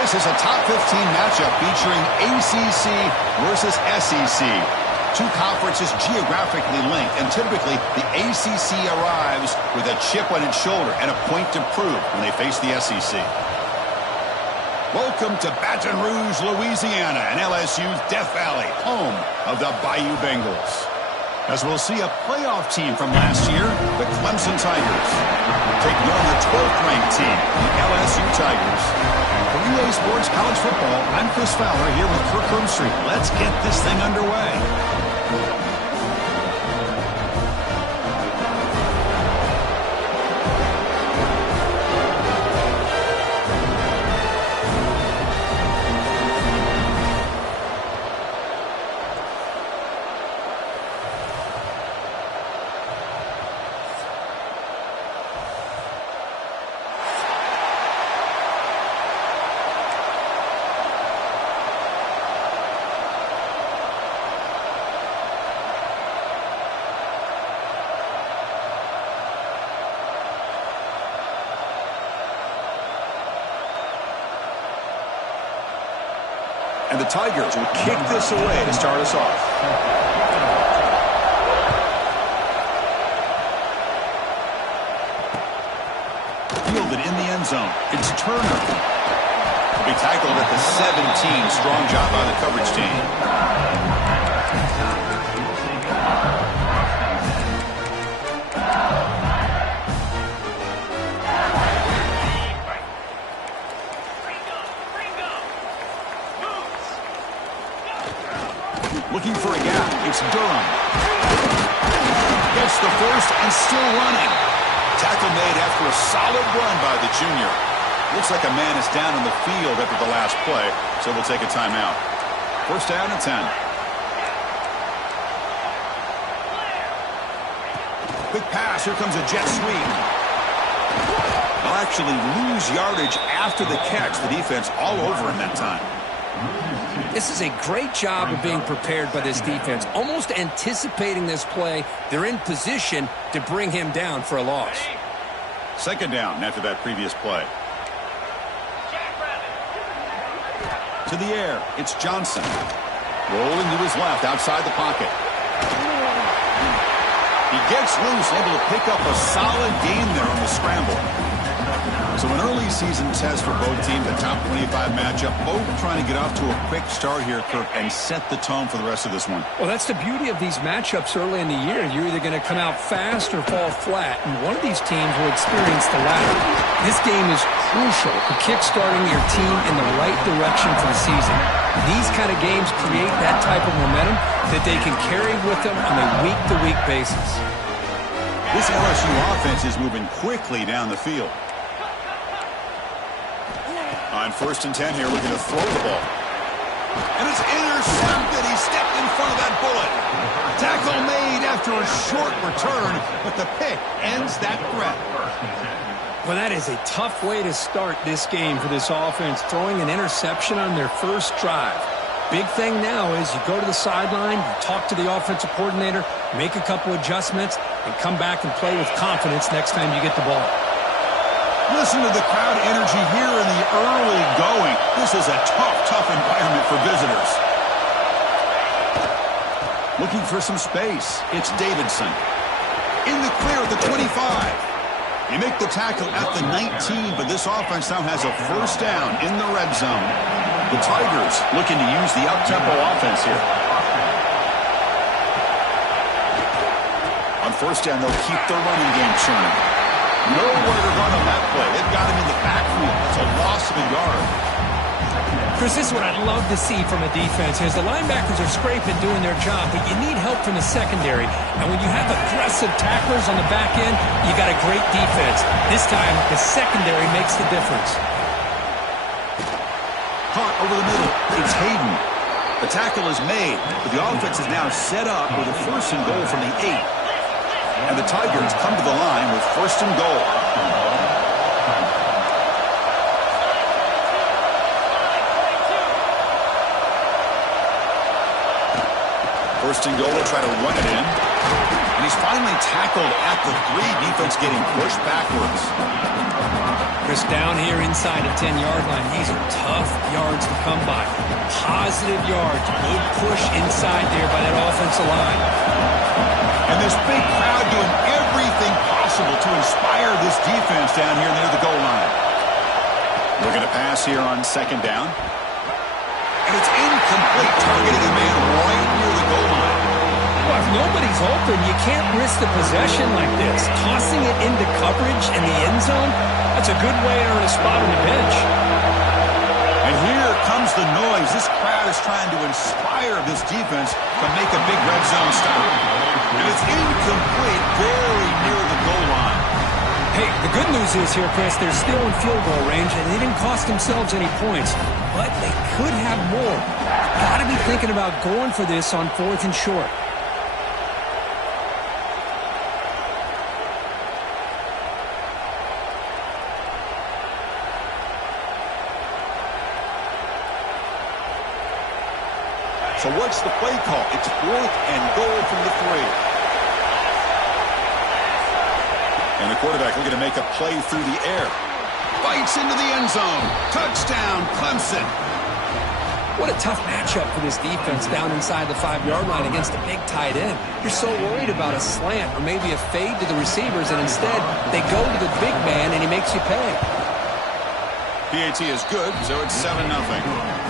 This is a top 15 matchup featuring ACC versus SEC. Two conferences geographically linked, and typically the ACC arrives with a chip on its shoulder and a point to prove when they face the SEC. Welcome to Baton Rouge, Louisiana, and LSU's Death Valley, home of the Bayou Bengals. As we'll see a playoff team from last year, the Clemson Tigers, taking on the 12th-ranked team, the LSU Tigers. For EA Sports College Football, I'm Chris Fowler here with Kirk Herbstreit. Let's get this thing underway. And the Tigers will kick this away to start us off. Fielded in the end zone. It's Turner. He'll be tackled at the 17. Strong job by the coverage team. Looking for a gap. It's Durham. Gets the first and still running. Tackle made after a solid run by the junior. Looks like a man is down in the field after the last play, so we'll take a timeout. First down and 10. Quick pass. Here comes a jet sweep. They'll actually lose yardage after the catch. The defense all over him that time. This is a great job of being prepared by this defense, almost anticipating this play. They're in position to bring him down for a loss. Second down after that previous play. To the air, it's Johnson. Rolling to his left, outside the pocket. He gets loose, able to pick up a solid gain there on the scramble. So an early season test for both teams, a top 25 matchup, both trying to get off to a quick start here, Kirk, and set the tone for the rest of this one. Well, that's the beauty of these matchups early in the year. You're either going to come out fast or fall flat, and one of these teams will experience the latter. This game is crucial for kick-starting your team in the right direction for the season. These kind of games create that type of momentum that they can carry with them on a week-to-week basis. This LSU offense is moving quickly down the field. On first and 10 here, we're going to throw the ball. And it's intercepted. He stepped in front of that bullet. Tackle made after a short return, but the pick ends that threat. Well, that is a tough way to start this game for this offense, throwing an interception on their first drive. Big thing now is you go to the sideline, you talk to the offensive coordinator, make a couple adjustments, and come back and play with confidence next time you get the ball. Listen to the crowd energy here in the early going. This is a tough environment for visitors. Looking for some space. It's Davidson. In the clear at the 25. You make the tackle at the 19, but this offense now has a first down in the red zone. The Tigers looking to use the up-tempo offense here. On first down, they'll keep their running game churning. Nowhere to run on that play. They've got him in the backfield. It's a loss of a yard. Chris, this is what I'd love to see from a defense. As the linebackers are scraping, doing their job, but you need help from the secondary. And when you have aggressive tacklers on the back end, you got a great defense. This time, the secondary makes the difference. Caught over the middle. It's Hayden. The tackle is made, but the offense is now set up with a first and goal from the 8. And the Tigers come to the line with first and goal. First and goal, they'll try to run it in. And he's finally tackled at the 3. Defense getting pushed backwards. Chris, down here inside the 10-yard line, these are tough yards to come by. Positive yards, good push inside there by that offensive line. And this big crowd doing everything possible to inspire this defense down here near the goal line. Looking to pass here on second down. And it's incomplete, targeting a man right near the goal line. Well, if nobody's open, you can't risk the possession like this. Tossing it into coverage in the end zone, that's a good way to earn a spot on the bench. And here comes the noise. This crowd is trying to inspire this defense to make a big red zone stop. And it's incomplete, very near the goal line. Hey, the good news is here, Chris, they're still in field goal range, and they didn't cost themselves any points. But they could have more. Got to be thinking about going for this on 4th and short. So what's the play call? It's 4th and goal from the 3. And the quarterback looking to make a play through the air. Bites into the end zone. Touchdown, Clemson. What a tough matchup for this defense down inside the 5-yard line against a big tight end. You're so worried about a slant or maybe a fade to the receivers, and instead they go to the big man and he makes you pay. PAT is good, so it's 7-0.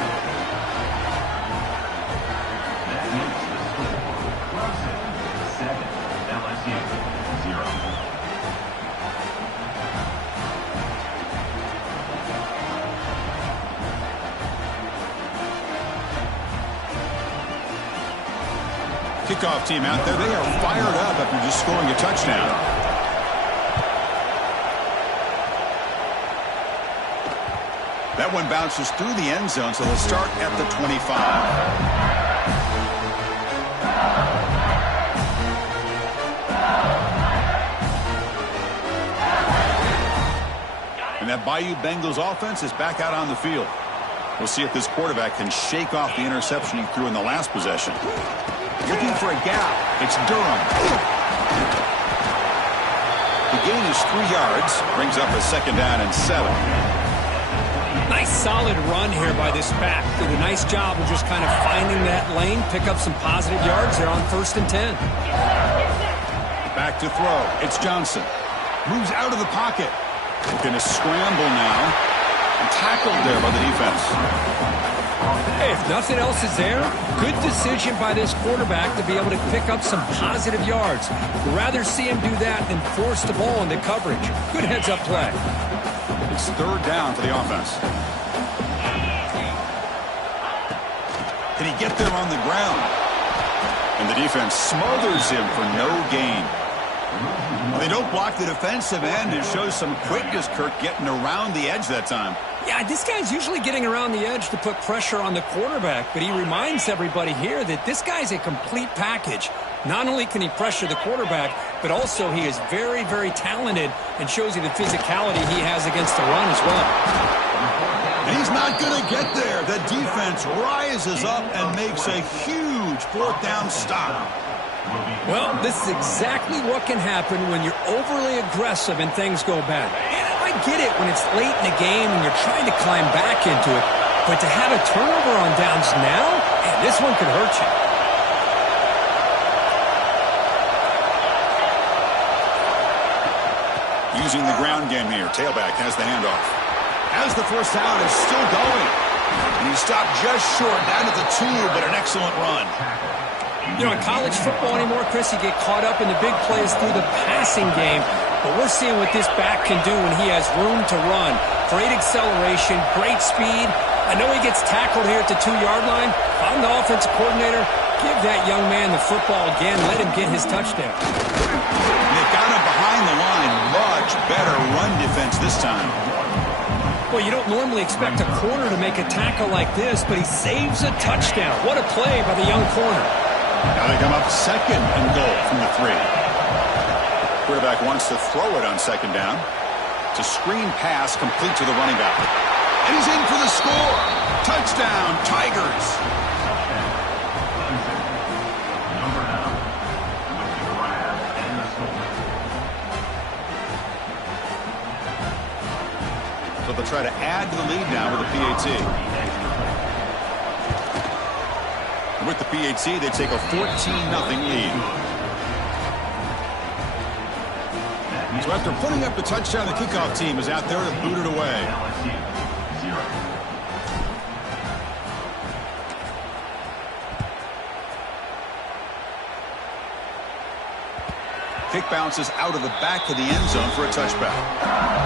Kickoff team out there. They are fired up after just scoring a touchdown. That one bounces through the end zone, so they'll start at the 25. And that Bayou Bengals offense is back out on the field. We'll see if this quarterback can shake off the interception he threw in the last possession. Looking for a gap. It's Durham. The gain is 3 yards. Brings up a 2nd down and 7. Nice solid run here by this back. Did a nice job of just kind of finding that lane, pick up some positive yards there on 1st and 10. Back to throw. It's Johnson. Moves out of the pocket. Looking to scramble now. And tackled there by the defense. Hey, if nothing else is there, good decision by this quarterback to be able to pick up some positive yards. We'd rather see him do that than force the ball into coverage. Good heads-up play. It's 3rd down for the offense. Can he get there on the ground? And the defense smothers him for no gain. They don't block the defensive end and shows some quickness, Kirk, getting around the edge that time. Yeah, this guy's usually getting around the edge to put pressure on the quarterback, but he reminds everybody here that this guy's a complete package. Not only can he pressure the quarterback, but also he is very, very talented and shows you the physicality he has against the run as well. And he's not going to get there. The defense rises up and makes a huge 4th down stop. Well, this is exactly what can happen when you're overly aggressive and things go bad. And I get it when it's late in the game and you're trying to climb back into it, but to have a turnover on downs now, man, this one could hurt you. Using the ground game here, tailback has the handoff. As the 1st down is still going. And he stopped just short, down at the 2, but an excellent run. You know, in college football anymore, Chris, you get caught up in the big plays through the passing game. But we're seeing what this back can do when he has room to run. Great acceleration, great speed. I know he gets tackled here at the 2-yard line. If I'm the offensive coordinator, give that young man the football again. Let him get his touchdown. They got him behind the line. Much better run defense this time. Well, you don't normally expect a corner to make a tackle like this, but he saves a touchdown. What a play by the young corner. Now they come up 2nd and goal from the 3. Quarterback wants to throw it on 2nd down. It's a screen pass complete to the running back. And he's in for the score. Touchdown, Tigers. So they'll try to add to the lead now with the PAT. And with the PAT, they take a 14-0 lead. So after putting up the touchdown, the kickoff team is out there to boot it away. Kick bounces out of the back of the end zone for a touchback.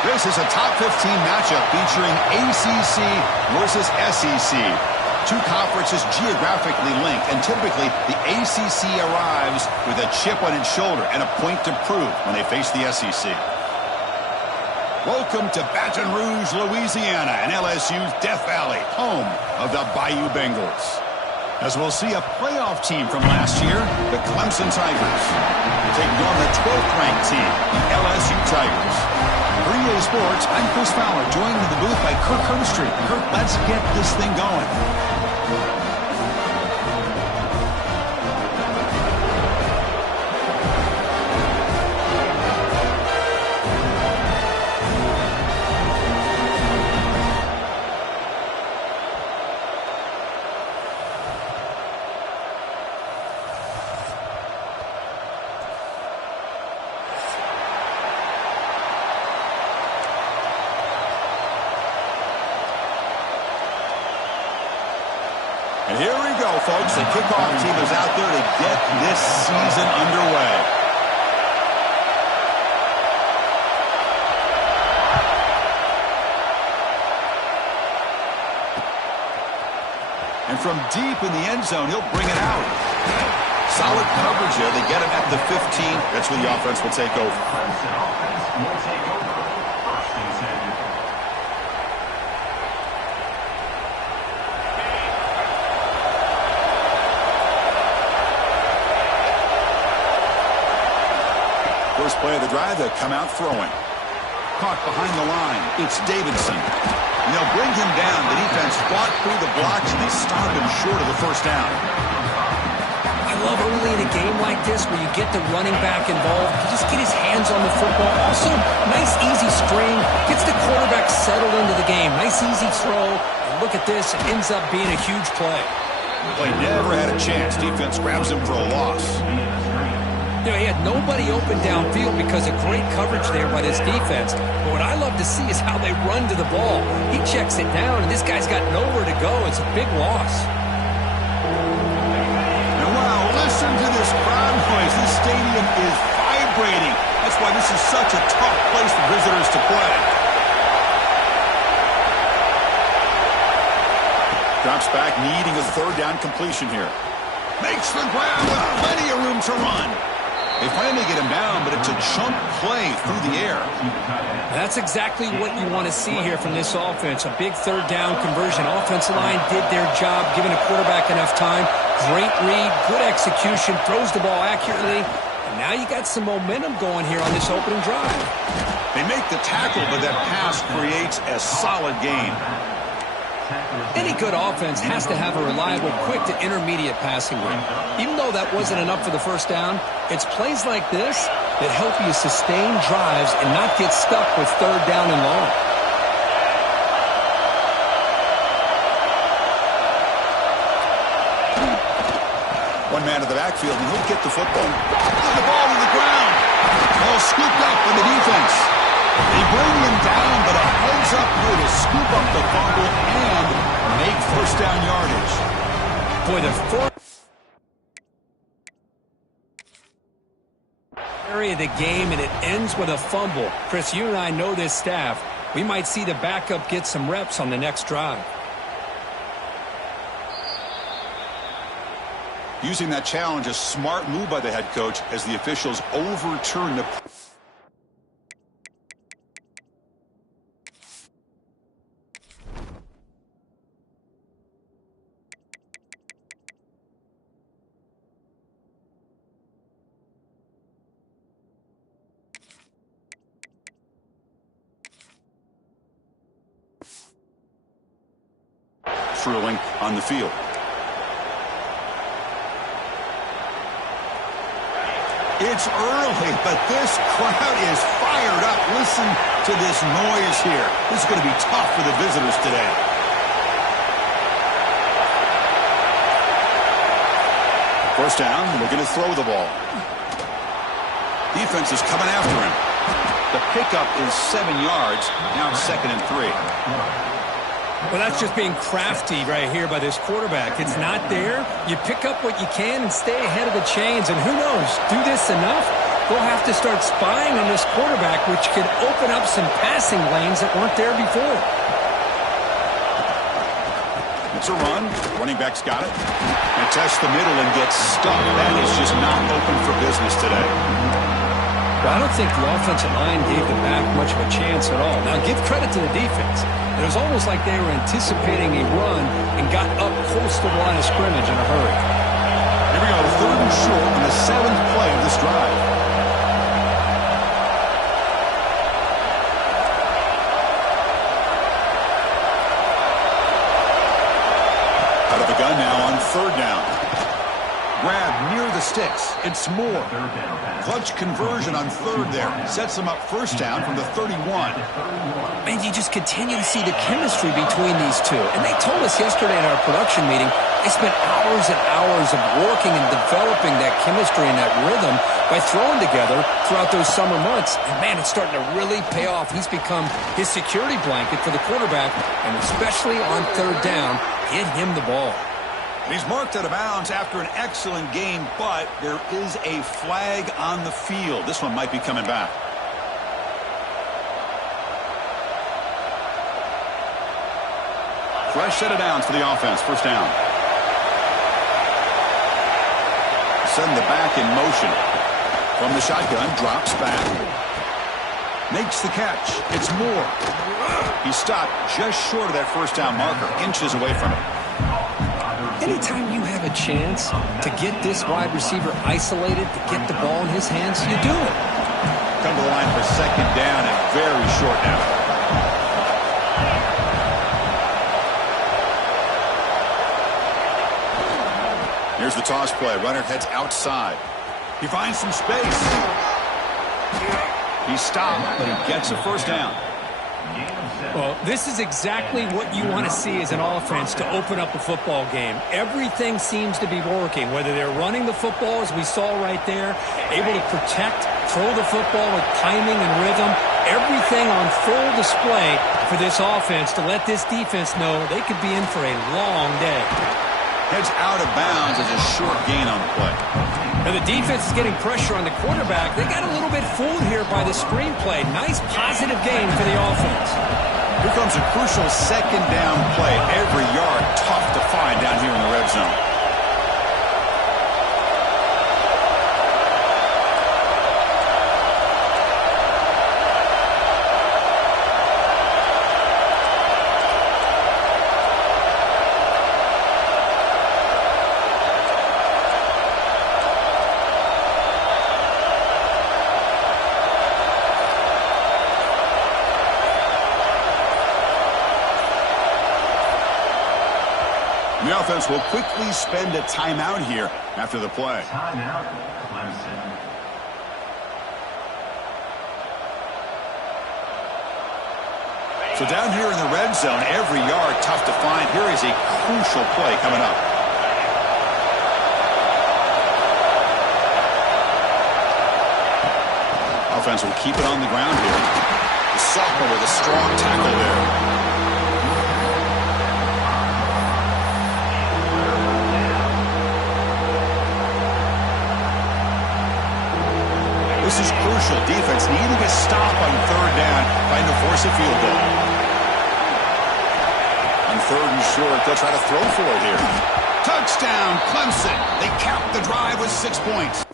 This is a top 15 matchup featuring ACC versus SEC. Two conferences geographically linked, and typically the ACC arrives with a chip on its shoulder and a point to prove when they face the SEC. Welcome to Baton Rouge, Louisiana, and LSU's Death Valley, home of the Bayou Bengals. As we'll see a playoff team from last year, the Clemson Tigers, taking on the 12th-ranked team, the LSU Tigers. For EA Sports, I'm Chris Fowler, joined in the booth by Kirk Herbstreit. Kirk, let's get this thing going. And here we go, folks. The kickoff team is out there to get this season underway. And from deep in the end zone, he'll bring it out. Solid coverage there. They get him at the 15. That's where the offense will take over. first play of the drive, they'll come out throwing. Caught behind the line. It's Davidson. And they'll bring him down. The defense fought through the blocks, and they stopped him short of the first down. I love early in a game like this where you get the running back involved. You just get his hands on the football. Also, nice easy string. Gets the quarterback settled into the game. Nice easy throw. And look at this. It ends up being a huge play. Play never had a chance. Defense grabs him for a loss. You know, he had nobody open downfield because of great coverage there by this defense. But what I love to see is how they run to the ball. He checks it down, and this guy's got nowhere to go. It's a big loss. And wow, listen to this crowd noise. This stadium is vibrating. That's why this is such a tough place for visitors to play. Drops back, needing a third down completion here. Makes the grab with plenty of room to run. They finally get him down, but it's a chunk play through the air. That's exactly what you want to see here from this offense. A big third down conversion. Offensive line did their job, giving a quarterback enough time. Great read, good execution, throws the ball accurately. And now you got some momentum going here on this opening drive. They make the tackle, but that pass creates a solid gain. Any good offense has to have a reliable, quick to intermediate passing game. Even though that wasn't enough for the first down, it's plays like this that help you sustain drives and not get stuck with third down and long. One man to the backfield, and he'll get the football. Get the ball to the ground. Ball scooped up by the defense. They bring him down, but a heads-up play to scoop up the fumble and make first down yardage. Boy, the fourth area of the game, and it ends with a fumble. Chris, you and I know this staff. We might see the backup get some reps on the next drive. Using that challenge, a smart move by the head coach as the officials overturn the... Truling on the field. It's early, but this crowd is fired up. Listen to this noise here. This is going to be tough for the visitors today. First down, looking to throw the ball. Defense is coming after him. The pickup is 7 yards. Now it's 2nd and 3. Well, that's just being crafty right here by this quarterback. It's not there. You pick up what you can and stay ahead of the chains. And who knows, do this enough, they'll have to start spying on this quarterback, which could open up some passing lanes that weren't there before. It's a run. Running back's got it. And tests the middle and gets stuck. That is just not open for business today. Well, I don't think the offensive line gave the back much of a chance at all. Now, give credit to the defense. It was almost like they were anticipating a run and got up close to the line of scrimmage in a hurry. Here we go, 3rd and short on the 7th play of this drive. Out of the gun now on 3rd down. Grab near the sticks. It's Moore. Clutch conversion on 3rd there. Sets them up first down from the 31. Man, you just continue to see the chemistry between these two. And they told us yesterday in our production meeting, they spent hours and hours of working and developing that chemistry and that rhythm by throwing together throughout those summer months. And, man, it's starting to really pay off. He's become his security blanket for the quarterback, and especially on 3rd down, get him the ball. He's marked out of bounds after an excellent game, but there is a flag on the field. This one might be coming back. Fresh set of downs for the offense. First down. Send the back in motion. From the shotgun, drops back. Makes the catch. It's Moore. He stopped just short of that first down marker, inches away from it. Anytime you have a chance to get this wide receiver isolated, to get the ball in his hands, you do it. come to the line for second down and very short now. Here's the toss play. Runner heads outside. He finds some space. He stopped, but he gets a first down. Well, this is exactly what you want to see as an offense to open up a football game. Everything seems to be working, whether they're running the football, as we saw right there, able to protect, throw the football with timing and rhythm. Everything on full display for this offense to let this defense know they could be in for a long day. Heads out of bounds as a short gain on the play. Now the defense is getting pressure on the quarterback. They got a little bit fooled here by the screenplay. Nice positive gain for the offense. Here comes a crucial second down play. Every yard tough to find down here in the red zone. The offense will quickly spend a timeout here after the play. Timeout, Clemson. So down here in the red zone, every yard tough to find. Here is a crucial play coming up. Offense will keep it on the ground here. The sophomore with a strong tackle there. This is crucial. Defense needing a stop on third down, trying to force a field goal. On third and short, they'll try to throw for it here. Touchdown, Clemson. They cap the drive with 6 points.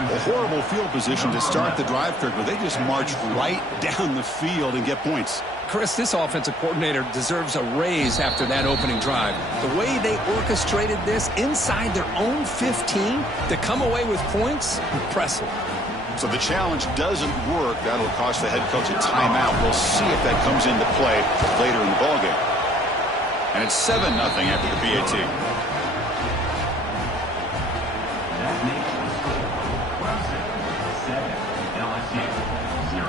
A horrible field position to start the drive, Kirk, but they just march right down the field and get points. Chris, this offensive coordinator deserves a raise after that opening drive. The way they orchestrated this inside their own 15 to come away with points, impressive. So the challenge doesn't work. That'll cost the head coach a timeout. We'll see if that comes into play later in the ballgame. And it's 7-0 after the PAT. That makes the score. Clemson 7, LSU 0.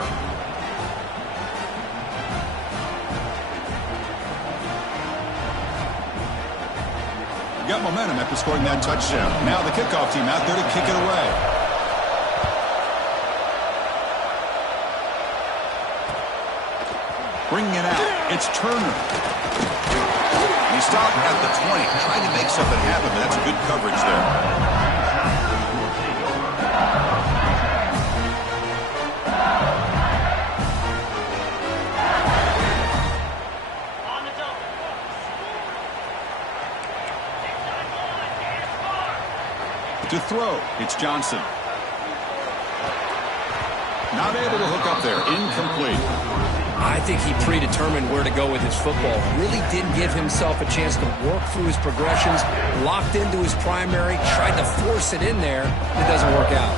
Got momentum after scoring that touchdown. Now the kickoff team out there to kick it away. Bringing it out. It's Turner. He stopped at the 20, trying to make something happen, but that's a good coverage there. To throw, it's Johnson. Not able to hook up there. Incomplete. I think he predetermined where to go with his football. Really didn't give himself a chance to work through his progressions, locked into his primary, tried to force it in there. It doesn't work out.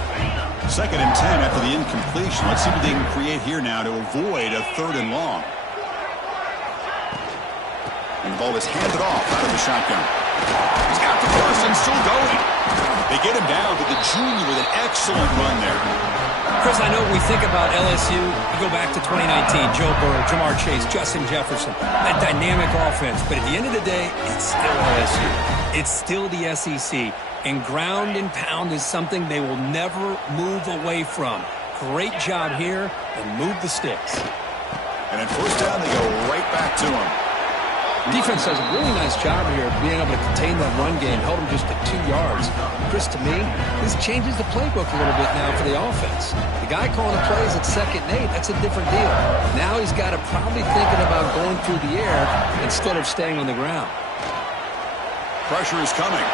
2nd and 10 after the incompletion. Let's see what they can create here now to avoid a 3rd and long. And the ball is handed off out of the shotgun. He's got the person still going. They get him down, but the junior with an excellent run there. Chris, I know when we think about LSU, you go back to 2019, Joe Burrow, Jamar Chase, Justin Jefferson, that dynamic offense. But at the end of the day, it's still LSU. It's still the SEC. And ground and pound is something they will never move away from. Great job here, and move the sticks. And at first down, they go right back to him. Defense does a really nice job here of being able to contain that run game, held them just to 2 yards. Chris, to me, this changes the playbook a little bit now for the offense. The guy calling the plays at 2nd and 8, that's a different deal. Now he's got to probably thinking about going through the air instead of staying on the ground. Pressure is coming.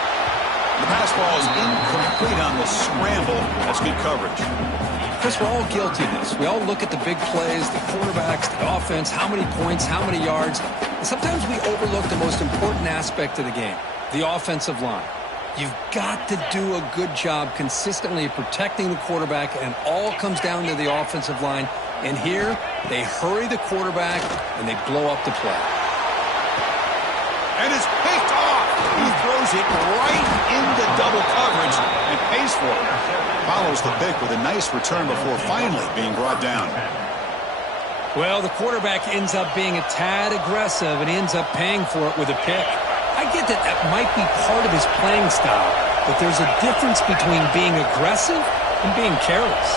The pass ball is incomplete on the scramble. That's good coverage. Chris, we're all guilty of this. We all look at the big plays, the quarterbacks, the offense, how many points, how many yards. And sometimes we overlook the most important aspect of the game, the offensive line. You've got to do a good job consistently protecting the quarterback, and it all comes down to the offensive line. And here, they hurry the quarterback, and they blow up the play. And it's picked off. He throws it right into double coverage and pays for it. Follows the pick with a nice return before finally being brought down. Well, the quarterback ends up being a tad aggressive and ends up paying for it with a pick. I get that that might be part of his playing style, but there's a difference between being aggressive and being careless.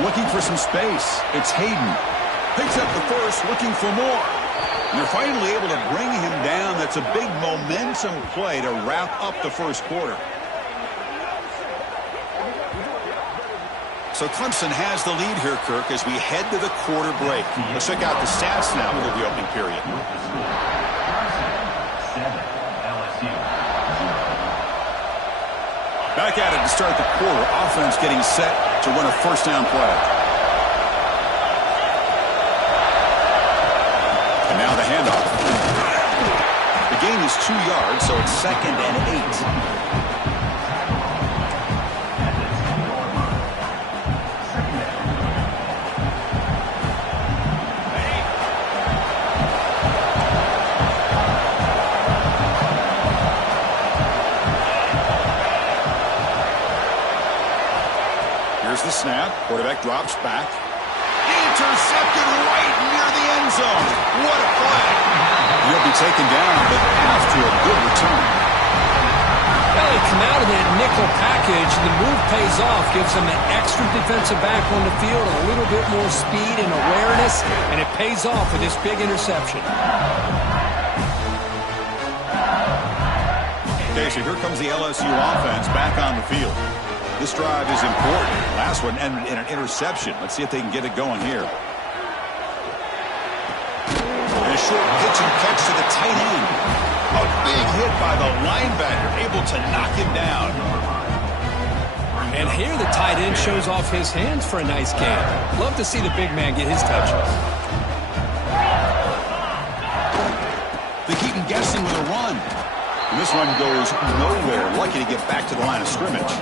Looking for some space. It's Hayden. Picks up the first, looking for more. And they're finally able to bring him down. That's a big momentum play to wrap up the first quarter. So Clemson has the lead here, Kirk, as we head to the quarter break. Let's check out the stats now for the opening period. Back at it to start the quarter. Offense getting set to run a first down play. And now the handoff. The gain is 2 yards, so it's 2nd and 8. The snap. Quarterback drops back. Intercepted right near the end zone. What a play. He'll be taken down, but after a good return. Well, they come out of that nickel package, and the move pays off, gives them an extra defensive back on the field, a little bit more speed and awareness, and it pays off with this big interception. Okay, so here comes the LSU offense back on the field. This drive is important. Last one ended in an interception. Let's see if they can get it going here. And a short pitch and catch to the tight end. A big hit by the linebacker, able to knock him down. And here the tight end shows off his hands for a nice game. Love to see the big man get his touches. They keep him guessing with a run. And this run goes nowhere. Lucky to get back to the line of scrimmage.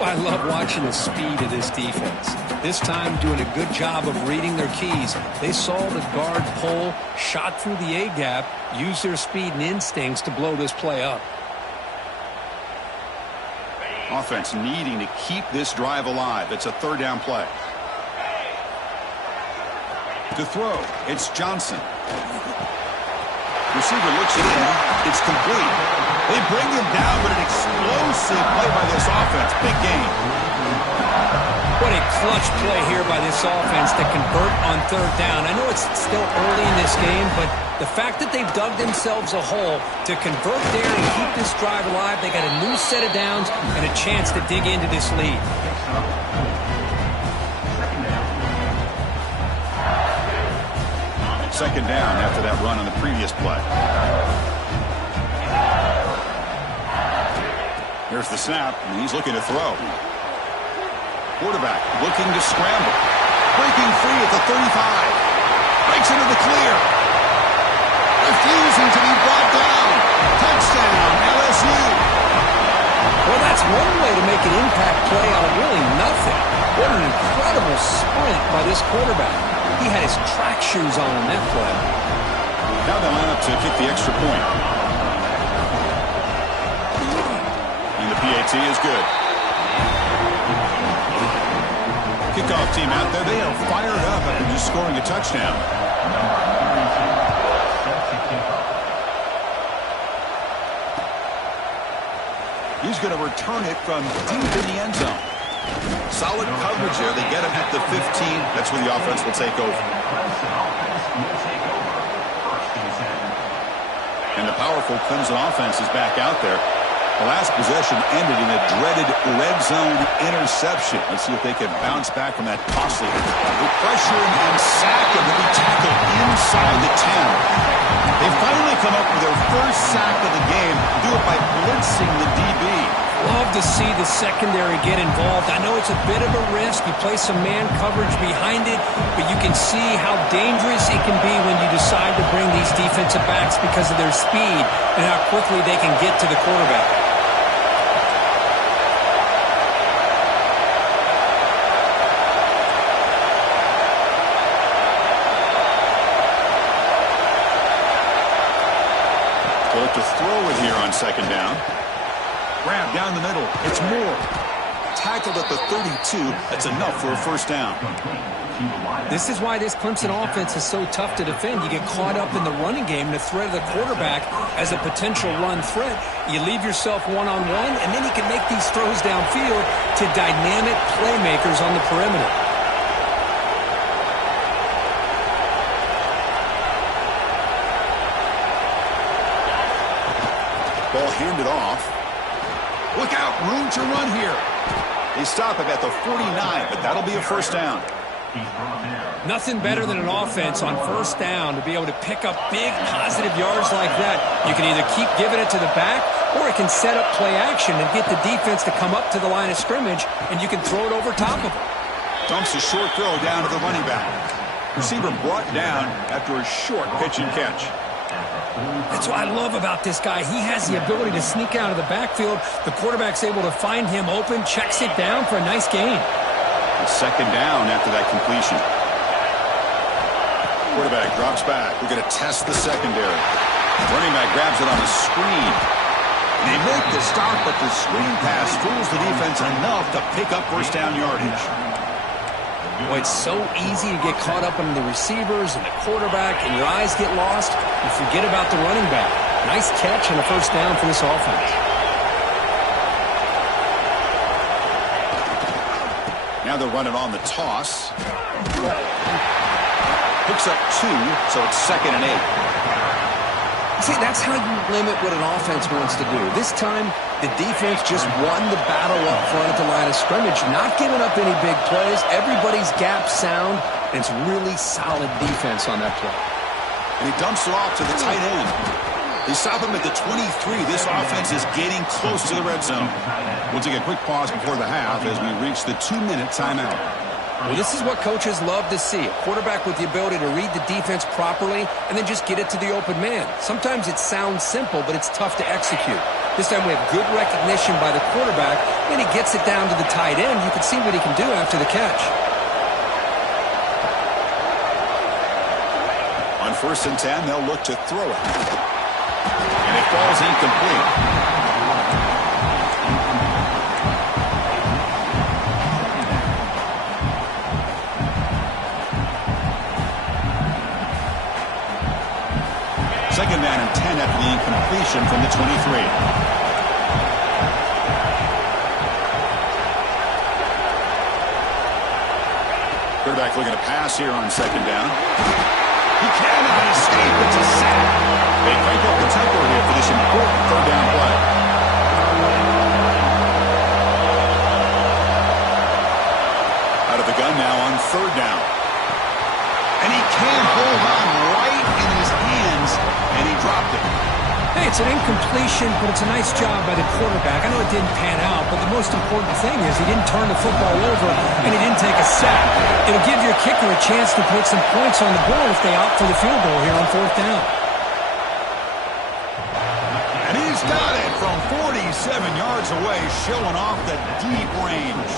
I love watching the speed of this defense. This time doing a good job of reading their keys. They saw the guard pull, shot through the A-gap, used their speed and instincts to blow this play up. Offense needing to keep this drive alive. It's a third down play. To throw, it's Johnson. Receiver looks it in. It's complete. They bring him down, but an explosive play by this offense. Big game. What a clutch play here by this offense to convert on third down. I know it's still early in this game, but the fact that they've dug themselves a hole to convert there and keep this drive alive, they got a new set of downs and a chance to dig into this lead. Second down after that run on the previous play. Here's the snap, and he's looking to throw. Quarterback looking to scramble. Breaking free at the 35. Breaks into the clear. Refusing to be brought down. Touchdown, LSU. Well, that's one way to make an impact play out of really nothing. What an incredible sprint by this quarterback. He had his track shoes on in that play. Now they line up to kick the extra point. And the PAT is good. Kickoff team out there. They are fired up after just scoring a touchdown. He's going to return it from deep in the end zone. Solid coverage there. They get him at the 15. That's where the offense will take over. And the powerful Clemson offense is back out there. The last possession ended in a dreaded red zone interception. Let's see if they can bounce back from that costly. They pressure him and sack him. He'll be tackled inside the 10. They finally come up with their first sack of the game. Do it by blitzing the DB. love to see the secondary get involved. I know it's a bit of a risk. You play some man coverage behind it, but you can see how dangerous it can be when you decide to bring these defensive backs because of their speed and how quickly they can get to the quarterback. To throw it here on second down. Grab down the middle. It's Moore. Tackled at the 32. That's enough for a first down. This is why this Clemson offense is so tough to defend. You get caught up in the running game, the threat of the quarterback as a potential run threat. You leave yourself one-on-one, and then you can make these throws downfield to dynamic playmakers on the perimeter. Ball handed off. Look out, room to run here. They stop him at the 49, but that'll be a first down. Nothing better than an offense on first down to be able to pick up big positive yards like that. You can either keep giving it to the back, or it can set up play action and get the defense to come up to the line of scrimmage, and you can throw it over top of them. Dumps a short throw down to the running back. Receiver brought down after a short pitch and catch. That's what I love about this guy. He has the ability to sneak out of the backfield. The quarterback's able to find him open, checks it down for a nice gain. A second down after that completion. Quarterback drops back. We're going to test the secondary. Running back grabs it on the screen. They make the stop, but the screen pass fools the defense enough to pick up first down yardage. Boy, it's so easy to get caught up in the receivers and the quarterback, and your eyes get lost. You forget about the running back. Nice catch and a first down for this offense. Now they're running on the toss. Picks up 2, so it's 2nd and 8. See, that's how you limit what an offense wants to do. This time, the defense just won the battle up front at the line of scrimmage, not giving up any big plays. Everybody's gap sound, and it's really solid defense on that play. And he dumps it off to the tight end. They stop him at the 23. This offense is getting close to the red zone. We'll take a quick pause before the half as we reach the 2-minute timeout. Well, this is what coaches love to see. A quarterback with the ability to read the defense properly and then just get it to the open man. Sometimes it sounds simple, but it's tough to execute. This time we have good recognition by the quarterback, and he gets it down to the tight end. You can see what he can do after the catch. On 1st and 10, they'll look to throw it. And it falls incomplete. Second down and 10 after the incompletion from the 23. Quarterback looking to pass here on second down. He cannot escape. It's a sack. They crank up the tempo here for this important third down play. Out of the gun now on 3rd down. And he can't hold on right in his hands, and he dropped it. Hey, it's an incompletion, but it's a nice job by the quarterback. I know it didn't pan out, but the most important thing is he didn't turn the football over, and he didn't take a sack. It'll give your kicker a chance to put some points on the board if they opt for the field goal here on 4th down. And he's got it from 47 yards away, showing off the deep range.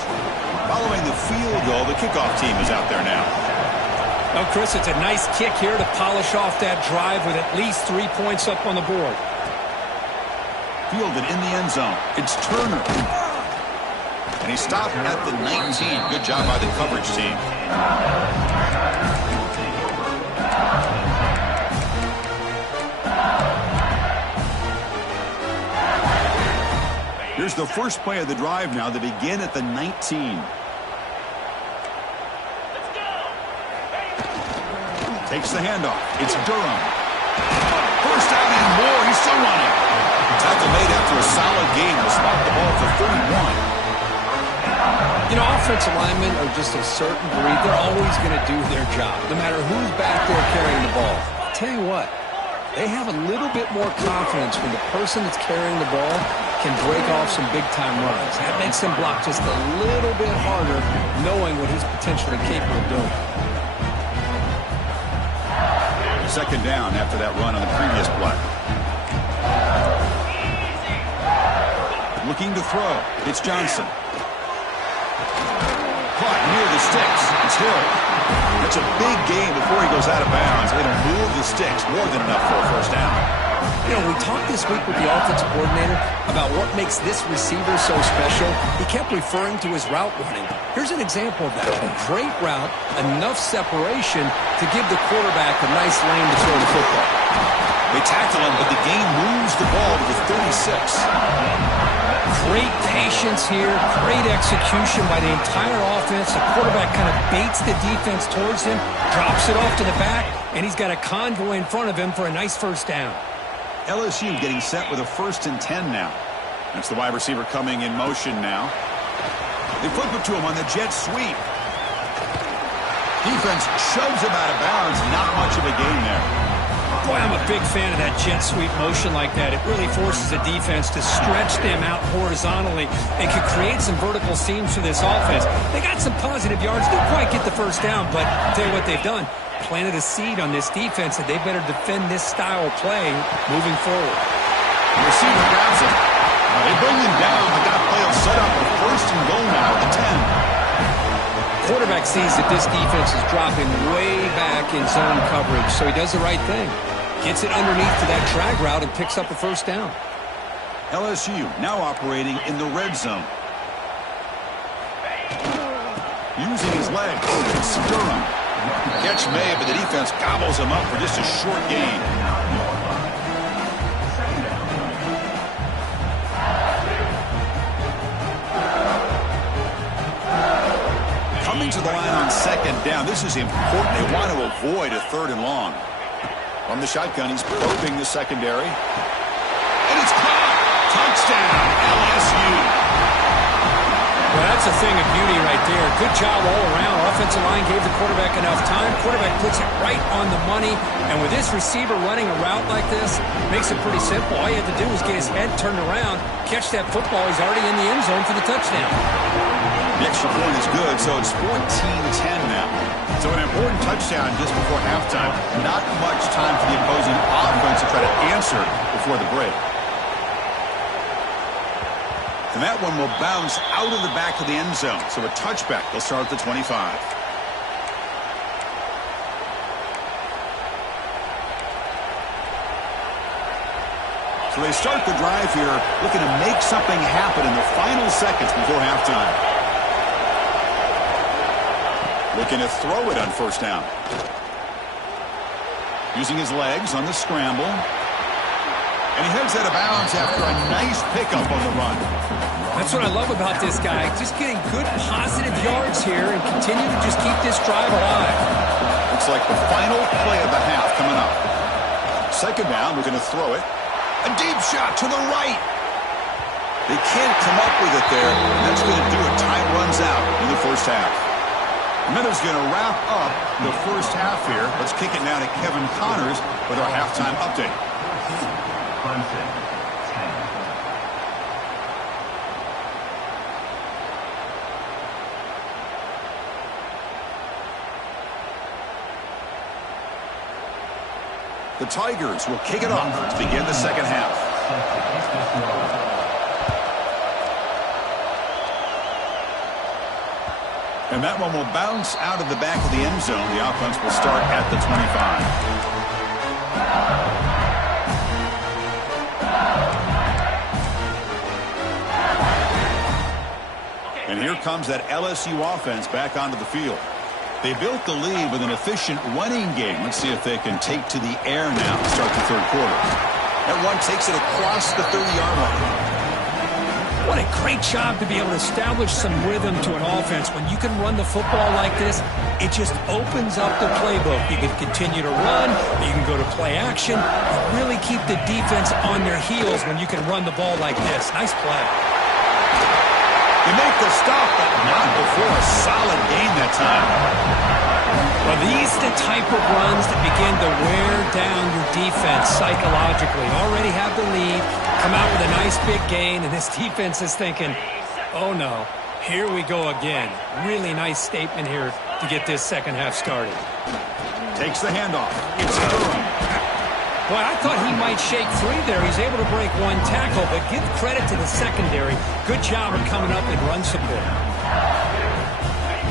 Following the field goal, the kickoff team is out there now. Well, Chris, it's a nice kick here to polish off that drive with at least 3 points up on the board. Fielded in the end zone. It's Turner. And he stopped at the 19. Good job by the coverage team. Here's the first play of the drive now. They begin at the 19. Takes the handoff. It's Durham. First down and more. He's still running. Tackle made after a solid gain. Will spot the ball for 31. You know, offensive linemen are just a certain breed. They're always going to do their job, no matter who's back there carrying the ball. I'll tell you what, they have a little bit more confidence when the person that's carrying the ball can break off some big-time runs. That makes him block just a little bit harder, knowing what he's potentially capable of doing. Second down after that run on the previous play. Looking to throw. It's Johnson. Caught near the sticks. It's Hill. It's a big game before he goes out of bounds. It'll move the sticks more than enough for a first down. You know, we talked this week with the offensive coordinator about what makes this receiver so special. He kept referring to his route running. Here's an example of that. A great route, enough separation to give the quarterback a nice lane to throw the football. They tackle him, but the game moves the ball to the 36. Great patience here, great execution by the entire offense. The quarterback kind of baits the defense towards him, drops it off to the back, and he's got a convoy in front of him for a nice first down. LSU getting set with a 1st and 10 now. That's the wide receiver coming in motion now. They flip it to him on the jet sweep. Defense shoves him out of bounds. Not much of a gain there. Boy, I'm a big fan of that jet sweep motion like that. It really forces the defense to stretch them out horizontally and can create some vertical seams for this offense. They got some positive yards. Didn't quite get the first down, but I'll tell you what they've done. Planted a seed on this defense that they better defend this style of play moving forward. The receiver grabs him. They bring him down, but that play will set up a 1st and goal now at the 10. Quarterback sees that this defense is dropping way back in zone coverage, so he does the right thing. Gets it underneath to that drag route and picks up a first down. LSU now operating in the red zone. Using his legs. Sturm. Catch made, but the defense gobbles him up for just a short gain. Coming to the line on 2nd down. This is important. They want to avoid a 3rd and long. From the shotgun, he's probing the secondary. And it's caught! Touchdown, LSU! Well, that's a thing of beauty right there. Good job all around. Offensive line gave the quarterback enough time. Quarterback puts it right on the money. And with this receiver running a route like this, makes it pretty simple. All you have to do is get his head turned around, catch that football. He's already in the end zone for the touchdown. The extra point is good, so it's 14-10 now. So an important touchdown just before halftime. Not much time for the opposing offense to try to answer before the break. And that one will bounce out of the back of the end zone. So a touchback. They'll start at the 25. So they start the drive here looking to make something happen in the final seconds before halftime. Looking to throw it on 1st down. Using his legs on the scramble. And he heads out of bounds after a nice pickup on the run. That's what I love about this guy. Just getting good positive yards here and continue to just keep this drive alive. Looks like the final play of the half coming up. 2nd down, we're going to throw it. A deep shot to the right. They can't come up with it there. And that's going to do it. Time runs out in the 1st half. Miller's going to wrap up the 1st half here. Let's kick it now to Kevin Connors with our halftime update. Clemson, 10. The Tigers will kick it off to begin the 2nd half. And that one will bounce out of the back of the end zone. The offense will start at the 25. And here comes that LSU offense back onto the field. They built the lead with an efficient running game. Let's see if they can take to the air now to start the 3rd quarter. That one takes it across the 30-yard line. What a great job to be able to establish some rhythm to an offense. When you can run the football like this, it just opens up the playbook. You can continue to run, you can go to play action, really keep the defense on their heels when you can run the ball like this. Nice play. You make the stop, but not before a solid gain that time. Well, these are the type of runs that begin to wear down your defense psychologically. Already have the lead, come out with a nice big gain, and this defense is thinking, oh no, here we go again. Really nice statement here to get this second half started. Takes the handoff. It's Durham. Well, I thought he might shake free there. He's able to break one tackle, but give credit to the secondary. Good job of coming up and run support.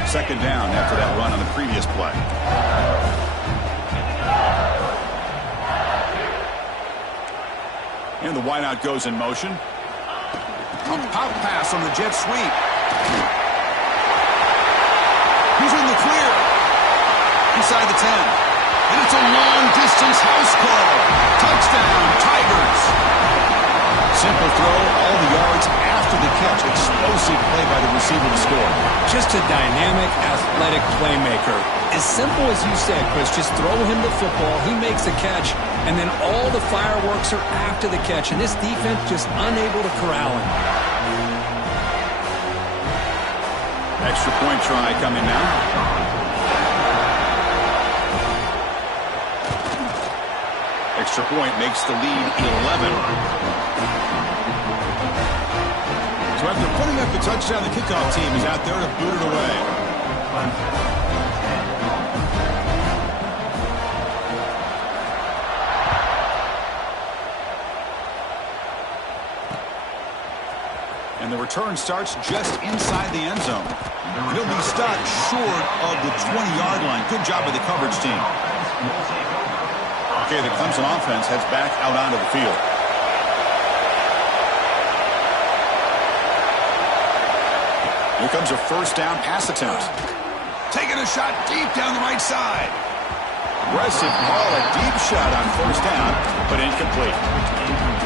Second down after that run on the previous play. And the wideout goes in motion. A pop pass on the jet sweep. He's in the clear. Inside the 10. And it's a long-distance house call. Touchdown, Tigers. Simple throw, all the yards after the catch. Explosive play by the receiver to score. Just a dynamic, athletic playmaker. As simple as you said, Chris, just throw him the football, he makes a catch, and then all the fireworks are after the catch, and this defense just unable to corral him. Extra point try coming now. Extra point makes the lead 11. So after putting up the touchdown, the kickoff team is out there to boot it away. And the return starts just inside the end zone. He'll be stopped short of the 20-yard line. Good job by the coverage team. Okay, the Clemson offense heads back out onto the field. Here comes a first down pass attempt. Taking a shot deep down the right side. Aggressive ball, a deep shot on first down, but incomplete.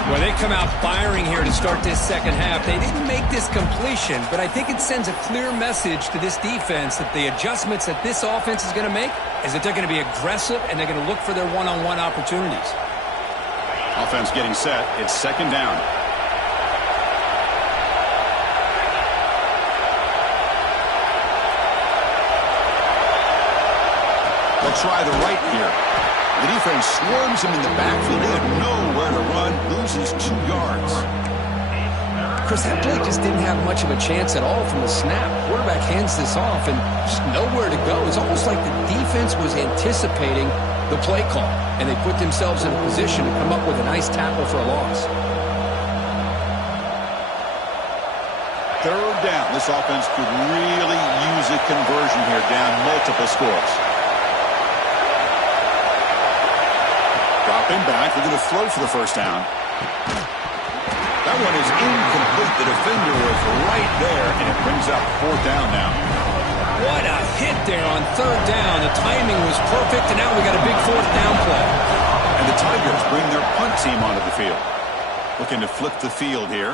Well, they come out firing here to start this second half. They didn't make this completion, but I think it sends a clear message to this defense that the adjustments that this offense is going to make is that they're going to be aggressive and they're going to look for their one-on-one opportunities. Offense getting set. It's second down. They'll try the right here. The defense swarms him in the backfield. They have nowhere to run. Loses 2 yards. Chris, that play just didn't have much of a chance at all from the snap. Quarterback hands this off and just nowhere to go. It's almost like the defense was anticipating the play call, and they put themselves in a position to come up with a nice tackle for a loss. Third down. This offense could really use a conversion here, down multiple scores. Dropping back. They're going to throw for the first down. That one is incomplete. The defender was right there, and it brings up fourth down now. What a hit there on third down. The timing was perfect, and now we got a big fourth down play. And the Tigers bring their punt team onto the field. Looking to flip the field here.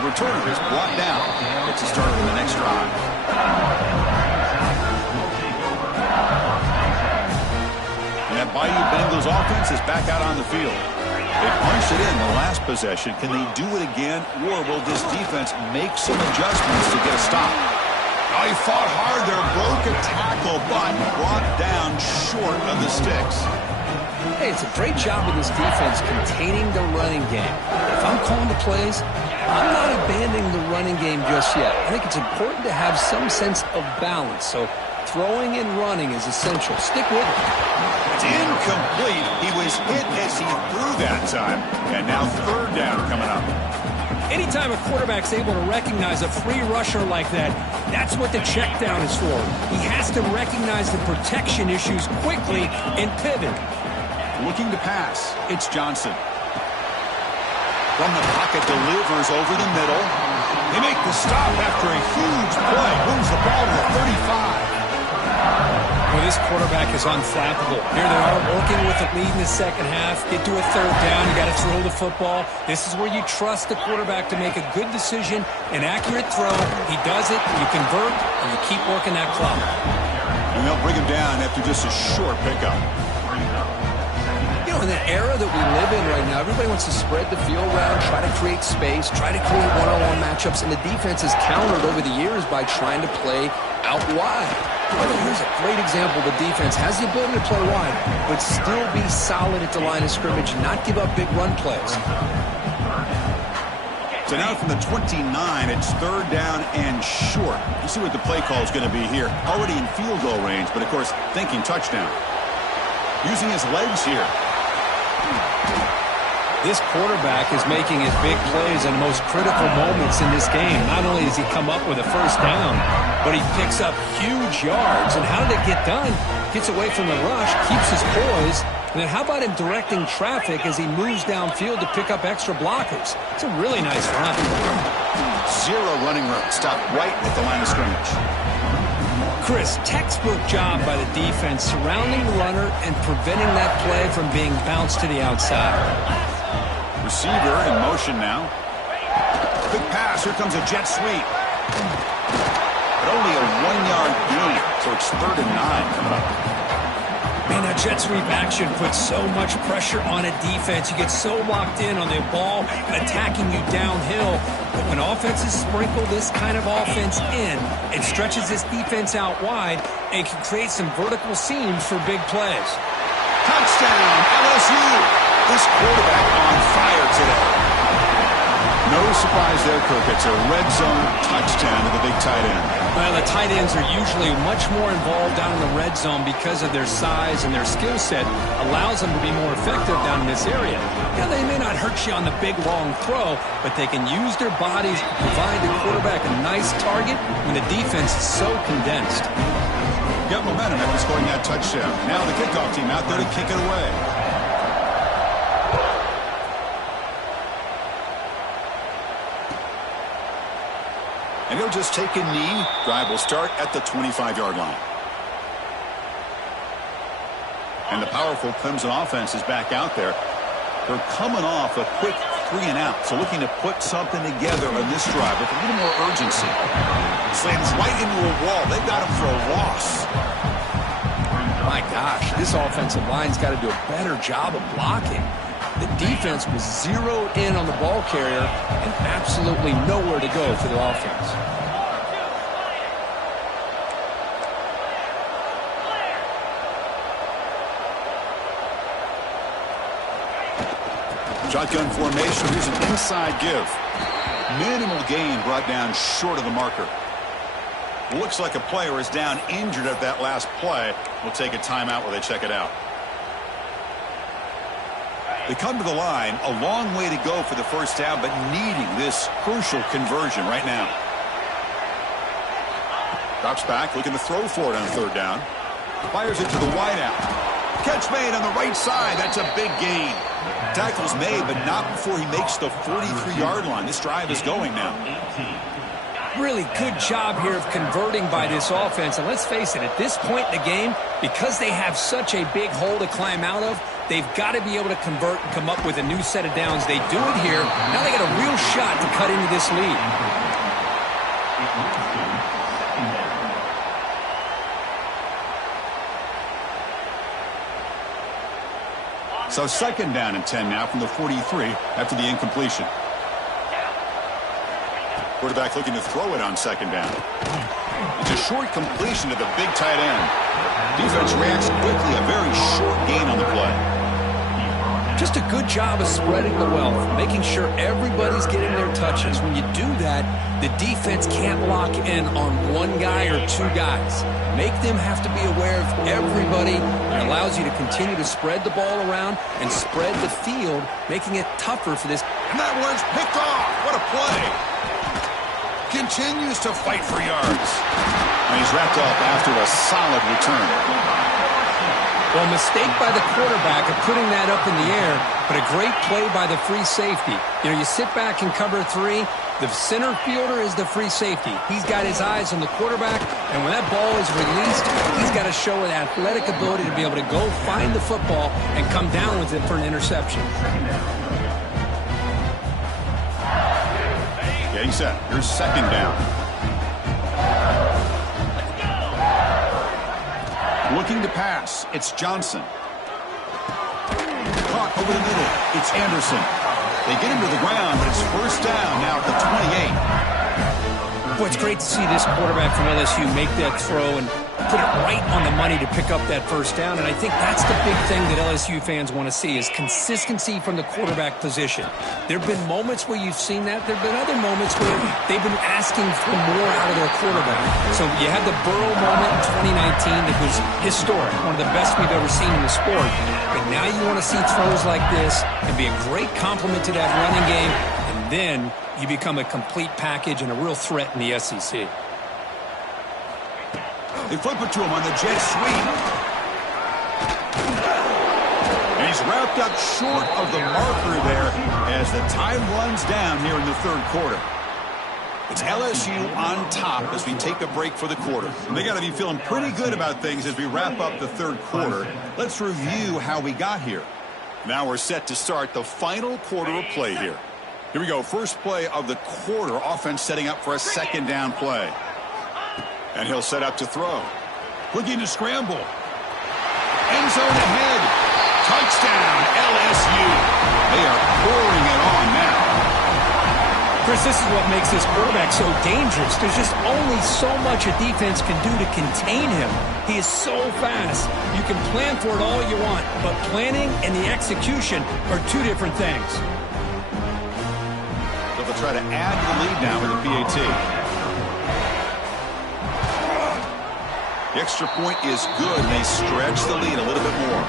The returner is brought down. It's a start of the next drive. And that Bayou Bengals offense is back out on the field. They punched it in the last possession. Can they do it again, or will this defense make some adjustments to get a stop? Oh, he fought hard there, broke a tackle, but brought down short of the sticks. Hey, it's a great job of this defense containing the running game. If I'm calling the plays, I'm not abandoning the running game just yet. I think it's important to have some sense of balance. So throwing and running is essential. Stick with it. It's incomplete. He was hit as he threw that time. And now third down coming up. Anytime a quarterback's able to recognize a free rusher like that, that's what the check down is for. He has to recognize the protection issues quickly and pivot. Looking to pass. It's Johnson. From the pocket, delivers over the middle. They make the stop after a huge play. Moves the ball to the 35. Well, this quarterback is unflappable. Here they are working with the lead in the second half. Get to a third down. You got to throw the football. This is where you trust the quarterback to make a good decision, an accurate throw. He does it, you convert, and you keep working that clock. And they'll bring him down after just a short pickup. You know, in the era that we live in right now, everybody wants to spread the field around, try to create space, try to create one-on-one matchups, and the defense has countered over the years by trying to play out wide. Well, here's a great example. The defense has the ability to play wide, but still be solid at the line of scrimmage and not give up big run plays. So now from the 29, it's 3rd down and short. You see what the play call is going to be here. Already in field goal range, but of course, thinking touchdown. Using his legs here. This quarterback is making his big plays in the most critical moments in this game. Not only does he come up with a first down, but he picks up huge yards. And how did it get done? Gets away from the rush, keeps his poise. And then how about him directing traffic as he moves downfield to pick up extra blockers? It's a really nice run. 0 running room. Stopped right at the line of scrimmage. Chris, textbook job by the defense surrounding the runner and preventing that play from being bounced to the outside. Receiver in motion now. Quick pass. Here comes a jet sweep. But only a 1-yard gain, so it's 3rd and 9 coming up. Man, that jet sweep action puts so much pressure on a defense. You get so locked in on the ball attacking you downhill. But when offenses sprinkle this kind of offense in, it stretches this defense out wide and can create some vertical seams for big plays. Touchdown, LSU. This quarterback on fire today. No surprise there, Kirk. It's a red zone touchdown to the big tight end. Well, the tight ends are usually much more involved down in the red zone because of their size and their skill set allows them to be more effective down in this area. Now, they may not hurt you on the big, long throw, but they can use their bodies to provide the quarterback a nice target when the defense is so condensed. Got momentum after scoring that touchdown. Now the kickoff team out there to kick it away. And he'll just take a knee. Drive will start at the 25-yard line. And the powerful Clemson offense is back out there. They're coming off a quick 3-and-out, so looking to put something together on this drive with a little more urgency. Slams right into a wall. They've got him for a loss. My gosh, this offensive line's got to do a better job of blocking. The defense was zeroed in on the ball carrier and absolutely nowhere to go for the offense. Shotgun formation. Here's an inside give. Minimal gain brought down short of the marker. Looks like a player is down injured at that last play. We'll take a timeout while they check it out. They come to the line, a long way to go for the first down, but needing this crucial conversion right now. Drops back, looking to throw for it on 3rd down. Fires it to the wideout. Catch made on the right side. That's a big gain. Tackle's made, but not before he makes the 43-yard line. This drive is going now. Really good job here of converting by this offense. And let's face it, at this point in the game, because they have such a big hole to climb out of, they've got to be able to convert and come up with a new set of downs. They do it here. Now they got a real shot to cut into this lead. So 2nd down and 10 now from the 43 after the incompletion. Quarterback looking to throw it on 2nd down. It's a short completion to the big tight end. Defense reacts quickly, a very short gain on the play. Just a good job of spreading the wealth, making sure everybody's getting their touches. When you do that, the defense can't lock in on one guy or two guys. Make them have to be aware of everybody. It allows you to continue to spread the ball around and spread the field, making it tougher for this. And that one's picked off. What a play. Continues to fight for yards. And he's wrapped up after a solid return. Well, mistake by the quarterback of putting that up in the air, but a great play by the free safety. You know, you sit back and cover 3. The center fielder is the free safety. He's got his eyes on the quarterback, and when that ball is released, he's got to show an athletic ability to be able to go find the football and come down with it for an interception. Getting set. Here's 2nd down. Looking to pass. It's Johnson. over the middle. It's Anderson. They get him to the ground, but it's first down now at the 28. Boy, it's great to see this quarterback from LSU make that throw and put it right on the money to pick up that first down. And I think that's the big thing that LSU fans want to see is consistency from the quarterback position. There have been moments where you've seen that. There have been other moments where they've been asking for more out of their quarterback. So you had the Burrow moment in 2019 that was historic, one of the best we've ever seen in the sport. But now you want to see throws like this and be a great complement to that running game. And then you become a complete package and a real threat in the SEC. They flip it to him on the jet sweep. And he's wrapped up short of the marker there as the time runs down here in the third quarter. It's LSU on top as we take a break for the quarter. And they got to be feeling pretty good about things as we wrap up the third quarter. Let's review how we got here. Now we're set to start the final quarter of play here. Here we go. First play of the quarter. Offense setting up for a second down play. And he'll set up to throw. Looking to scramble. End zone ahead. Touchdown, LSU. They are pouring it on now. Chris, this is what makes this quarterback so dangerous. There's just only so much a defense can do to contain him. He is so fast. You can plan for it all you want, but planning and the execution are two different things. So they'll try to add to the lead now with the PAT. The extra point is good, and they stretch the lead a little bit more.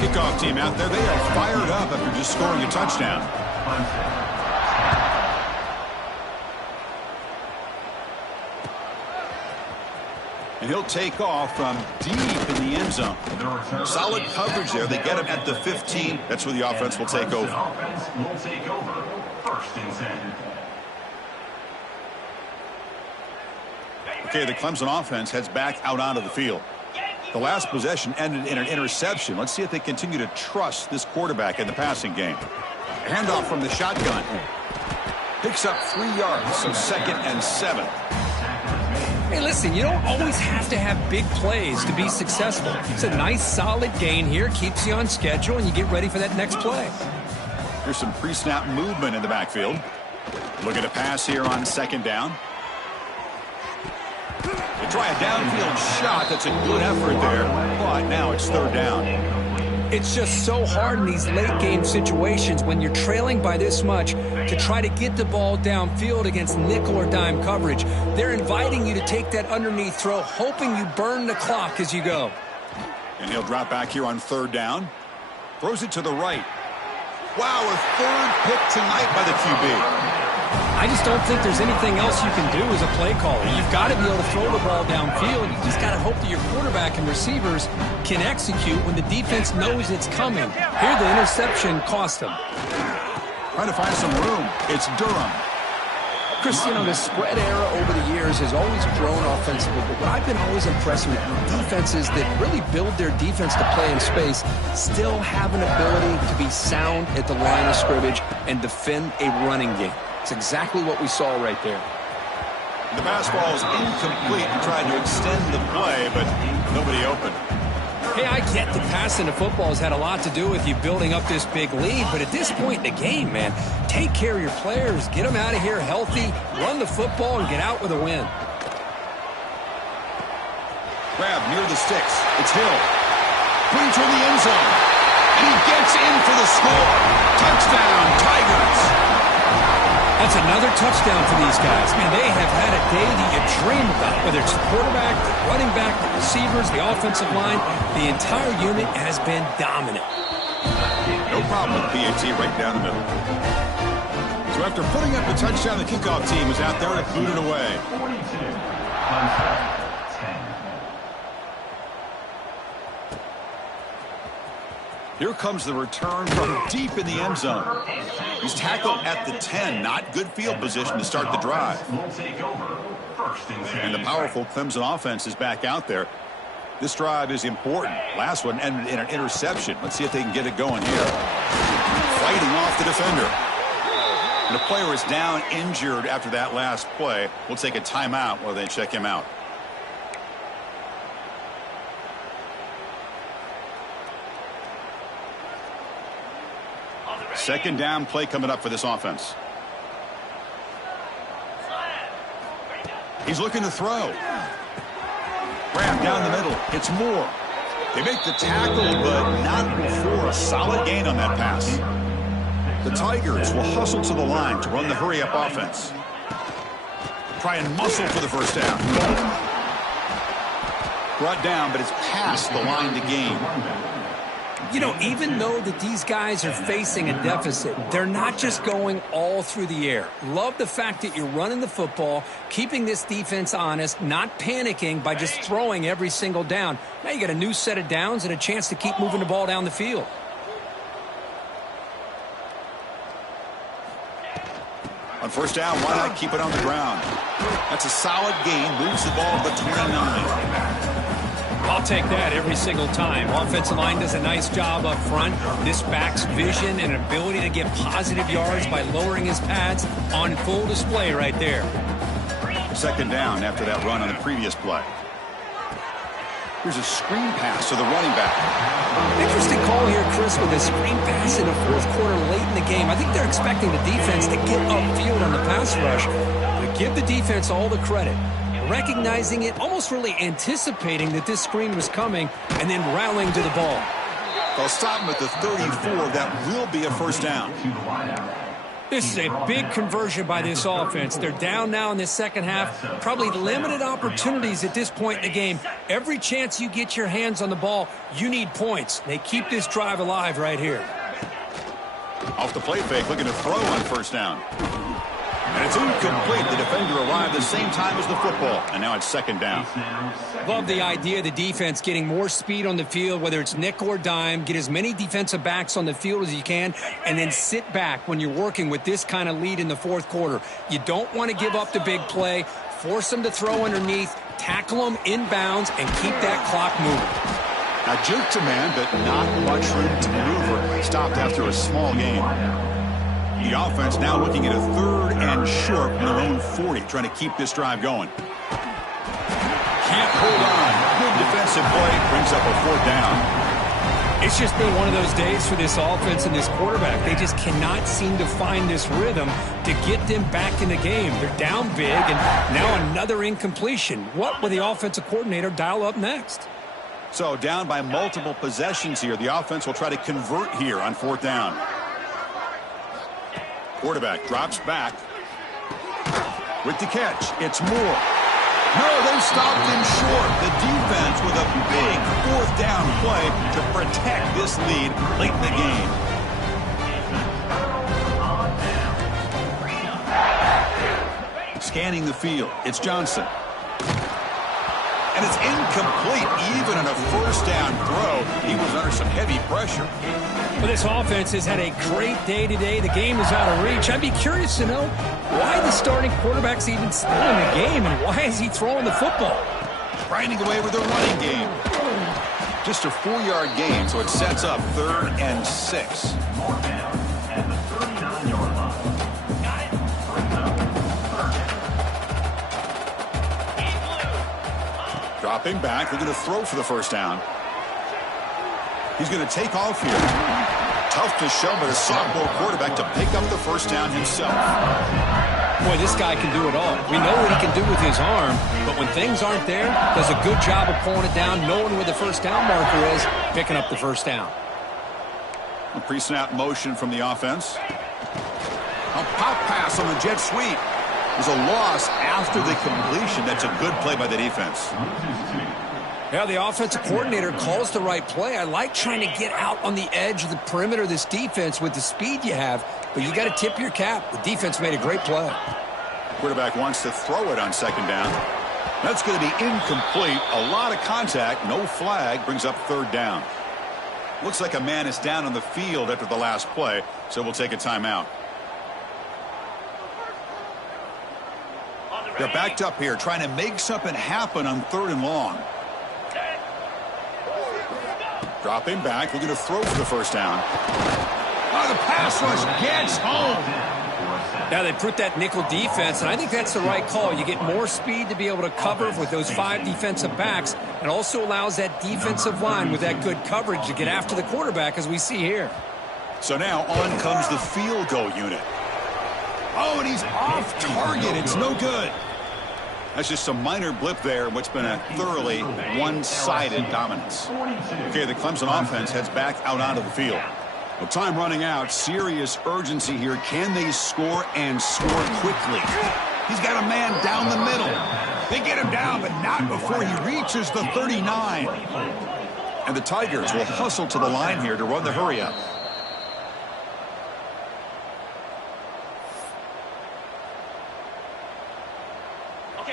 Kickoff team out there, they are fired up after just scoring a touchdown. And he'll take off from deep in the end zone. Solid coverage there. They get him at the 15. That's where the offense will take over. First and 10. Okay, the Clemson offense heads back out onto the field. The last possession ended in an interception. Let's see if they continue to trust this quarterback in the passing game. Handoff from the shotgun. Picks up 3 yards, so 2nd and 7. Hey, listen, you don't always have to have big plays to be successful. It's a nice, solid gain here, keeps you on schedule, and you get ready for that next play. Here's some pre-snap movement in the backfield. Looking to pass here on 2nd down. They try a downfield shot. That's a good effort there, but now it's 3rd down. It's just so hard in these late-game situations when you're trailing by this much to try to get the ball downfield against nickel or dime coverage. They're inviting you to take that underneath throw, hoping you burn the clock as you go. And he'll drop back here on 3rd down. Throws it to the right. Wow, a 3rd pick tonight by the QB. I just don't think there's anything else you can do as a play caller. You've got to be able to throw the ball downfield. You just got to hope that your quarterback and receivers can execute when the defense knows it's coming. Here, the interception cost them. Trying to find some room. It's Durham. Chris, you know, the spread era over the years has always grown offensively, but what I've been always impressed with defenses that really build their defense to play in space still have an ability to be sound at the line of scrimmage and defend a running game. It's exactly what we saw right there. The pass ball is incomplete and tried to extend the play, but nobody open. Hey, I get the passing of football has had a lot to do with you building up this big lead, but at this point in the game, man, take care of your players, get them out of here healthy, run the football, and get out with a win. Grab near the sticks. It's Hill. Putting toward the end zone. And he gets in for the score. Touchdown, Tigers. That's another touchdown for these guys. Man, they have had a day that you dream about, whether it's the quarterback, the running back, the receivers, the offensive line. The entire unit has been dominant. No problem with PAT right down the middle. So after putting up the touchdown, the kickoff team is out there to boot it away. 42. Clemson. Here comes the return from deep in the end zone. He's tackled at the 10. Not good field position to start the drive. And the powerful Clemson offense is back out there. This drive is important. Last one ended in an interception. Let's see if they can get it going here. Fighting off the defender. And the player is down injured after that last play. We'll take a timeout while they check him out. Second down play coming up for this offense. He's looking to throw. Grab down the middle. It's Moore. They make the tackle, but not before a solid gain on that pass. The Tigers will hustle to the line to run the hurry-up offense. Try and muscle for the first down. Brought down, but it's past the line to gain. You know, even though that these guys are facing a deficit, they're not just going all through the air. Love the fact that you're running the football, keeping this defense honest, not panicking by just throwing every single down. Now you got a new set of downs and a chance to keep moving the ball down the field. On first down, why not keep it on the ground? That's a solid gain, moves the ball to the 29. I'll take that every single time. Offensive line does a nice job up front. This back's vision and ability to get positive yards by lowering his pads on full display right there. Second down after that run on the previous play. Here's a screen pass to the running back. Interesting call here, Chris, with a screen pass in the fourth quarter late in the game. I think they're expecting the defense to get upfield on the pass rush. But give the defense all the credit. Recognizing it, almost really anticipating that this screen was coming, and then rallying to the ball. They'll stop him at the 34. That will be a first down. This is a big conversion by this offense. They're down now in the second half. Probably limited opportunities at this point in the game. Every chance you get your hands on the ball, you need points. They keep this drive alive right here. Off the play fake, looking to throw on first down. And it's incomplete. The defender arrived the same time as the football. And now it's second down. Love the idea of the defense getting more speed on the field, whether it's nickel or dime. Get as many defensive backs on the field as you can, and then sit back when you're working with this kind of lead in the fourth quarter. You don't want to give up the big play. Force them to throw underneath, tackle them inbounds, and keep that clock moving. Now, juke to man, but not much room to maneuver. Stopped after a small gain. The offense now looking at a third and short from their own 40, trying to keep this drive going. Can't hold on. Good defensive play, brings up a fourth down. It's just been one of those days for this offense and this quarterback. They just cannot seem to find this rhythm to get them back in the game. They're down big, and now another incompletion. What will the offensive coordinator dial up next? So down by multiple possessions here. The offense will try to convert here on fourth down. Quarterback drops back. With the catch, it's Moore. No, they stopped him short. The defense with a big fourth down play to protect this lead late in the game. Scanning the field, it's Johnson. And it's incomplete. Even on a first down throw, he was under some heavy pressure. Well, this offense has had a great day today. The game is out of reach. I'd be curious to know why the starting quarterback's even still in the game, and why is he throwing the football? Grinding away with a running game. Just a 4-yard gain, so it sets up 3rd and 6. And the 39-yard line. Dropping back, looking to throw for the first down. He's going to take off here. Tough to show, but a sophomore quarterback to pick up the first down himself. Boy, this guy can do it all. We know what he can do with his arm, but when things aren't there, does a good job of pulling it down, knowing where the first down marker is, picking up the first down. A pre-snap motion from the offense. A pop pass on the jet sweep. There's a loss after the completion. That's a good play by the defense. Yeah, the offensive coordinator calls the right play. I like trying to get out on the edge of the perimeter of this defense with the speed you have, but you got to tip your cap. The defense made a great play. Quarterback wants to throw it on second down. That's going to be incomplete. A lot of contact, no flag, brings up 3rd down. Looks like a man is down on the field after the last play, so we'll take a timeout. They're backed up here, trying to make something happen on 3rd and long. Dropping back, looking to throw for the first down. Oh, the pass rush gets home. Now they put that nickel defense, and I think that's the right call. You get more speed to be able to cover with those 5 defensive backs, and also allows that defensive line with that good coverage to get after the quarterback, as we see here. So now on comes the field goal unit. Oh, and he's off target. It's no good. That's just a minor blip there in what's been a thoroughly one-sided dominance. Okay, the Clemson offense heads back out onto the field. Well, time running out. Serious urgency here. Can they score and score quickly? He's got a man down the middle. They get him down, but not before he reaches the 39. And the Tigers will hustle to the line here to run the hurry up.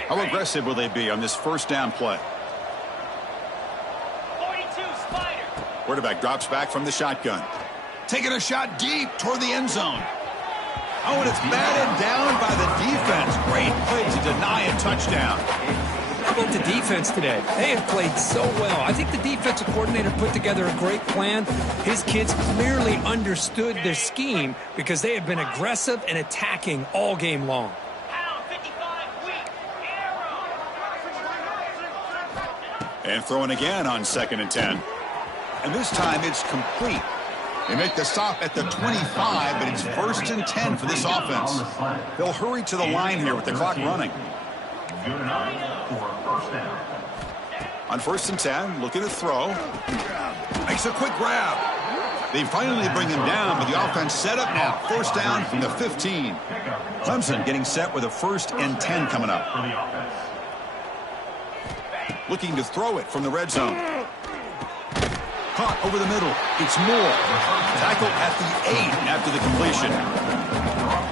How aggressive will they be on this first down play? 42, Spider. Quarterback drops back from the shotgun. Taking a shot deep toward the end zone. Oh, and it's batted down by the defense. Great play to deny a touchdown. How about the defense today? They have played so well. I think the defensive coordinator put together a great plan. His kids clearly understood their scheme because they have been aggressive and attacking all game long. And throwing again on 2nd and 10. And this time it's complete. They make the stop at the 25, but it's 1st and 10 for this offense. They'll hurry to the line here with the clock running. On 1st and 10, looking to throw. Makes a quick grab. They finally bring him down, but the offense set up now. 1st down from the 15. Clemson getting set with a 1st and 10 coming up. Looking to throw it from the red zone. Caught over the middle. It's Moore. Tackled at the 8 after the completion.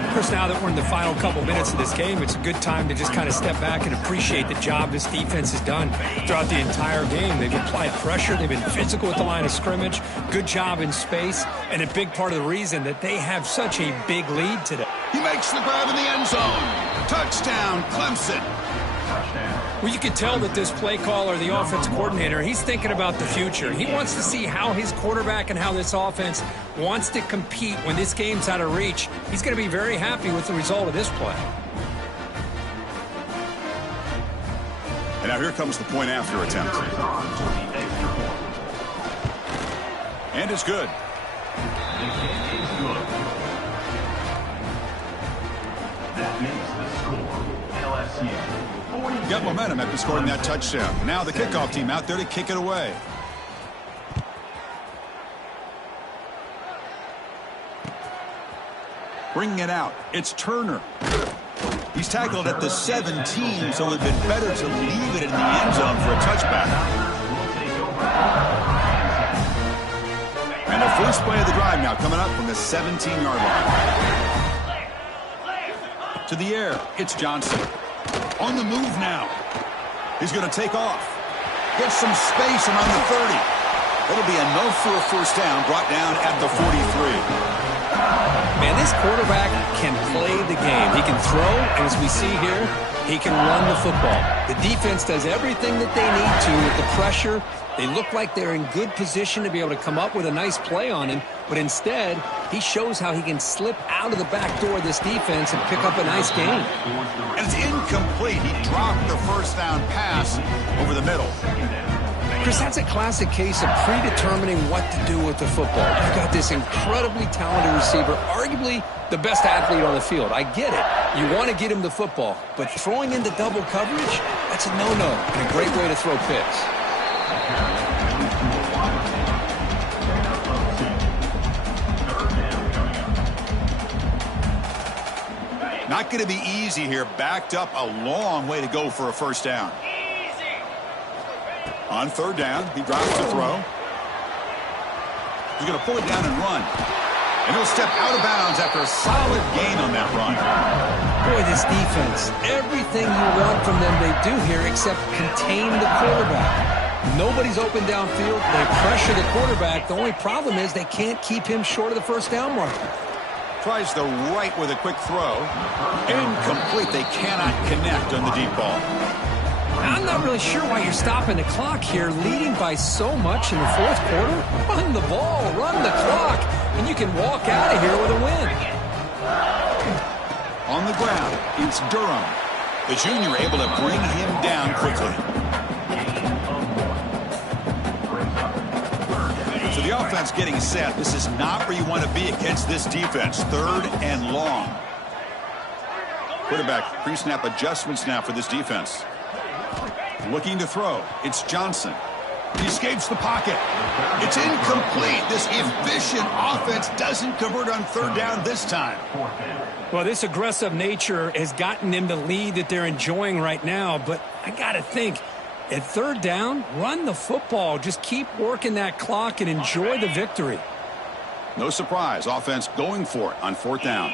Of course, now that we're in the final couple minutes of this game, it's a good time to just kind of step back and appreciate the job this defense has done throughout the entire game. They've applied pressure. They've been physical at the line of scrimmage. Good job in space. And a big part of the reason that they have such a big lead today. He makes the grab in the end zone. Touchdown, Clemson. Well, you can tell that this play caller, the offense coordinator, he's thinking about the future. He wants to see how his quarterback and how this offense wants to compete when this game's out of reach. He's going to be very happy with the result of this play. And now here comes the point after attempt. And it's good. That makes the score LSU. Got momentum after scoring that touchdown. Now the kickoff team out there to kick it away. Bringing it out. It's Turner. He's tackled at the 17, so it would have been better to leave it in the end zone for a touchback. And the first play of the drive now coming up from the 17-yard line. To the air. It's Johnson. On the move now. He's going to take off. Get some space around the 30. That'll be enough for a 1st down, brought down at the 43. Man, this quarterback can play the game. He can throw, and as we see here, he can run the football. The defense does everything that they need to with the pressure. They look like they're in good position to be able to come up with a nice play on him, but instead, he shows how he can slip out of the back door of this defense and pick up a nice gain. And it's incomplete. He dropped the 1st down pass over the middle. Chris, that's a classic case of predetermining what to do with the football. You've got this incredibly talented receiver, arguably the best athlete on the field. I get it. You want to get him the football, but throwing into double coverage, that's a no-no and a great way to throw picks. Not going to be easy here. Backed up a long way to go for a 1st down. On 3rd down, he drops to throw. He's going to pull it down and run. And he'll step out of bounds after a solid gain on that run. Boy, this defense, everything you want from them they do here except contain the quarterback. Nobody's open downfield. They pressure the quarterback. The only problem is they can't keep him short of the 1st down mark. Tries the right with a quick throw. Incomplete. They cannot connect on the deep ball. I'm not really sure why you're stopping the clock here, leading by so much in the 4th quarter. Run the ball, run the clock, and you can walk out of here with a win. On the ground, it's Durham. The junior able to bring him down quickly. So With the offense getting set, this is not where you want to be against this defense. 3rd and long. Quarterback pre-snap adjustments now for this defense. Looking to throw. It's Johnson. He escapes the pocket. It's incomplete. This efficient offense doesn't convert on 3rd down this time. Well, this aggressive nature has gotten them the lead that they're enjoying right now. But I got to think, at 3rd down, run the football. Just keep working that clock and enjoy the victory. No surprise. Offense going for it on 4th down.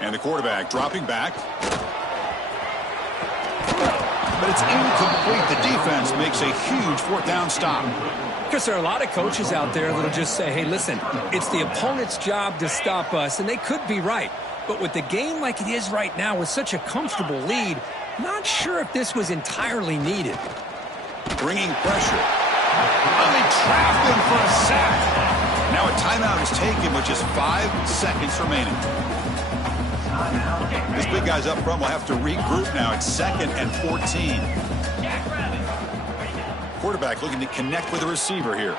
And the quarterback dropping back. But it's incomplete. The defense makes a huge 4th down stop. Because there are a lot of coaches out there that'll just say, hey, listen, it's the opponent's job to stop us, and they could be right. But with the game like it is right now with such a comfortable lead, not sure if this was entirely needed. Bringing pressure. Well, they trapped him for a sack. Now a timeout is taken with just 5 seconds remaining. This big guy's up front will have to regroup now. It's 2nd and 14. Quarterback looking to connect with the receiver here.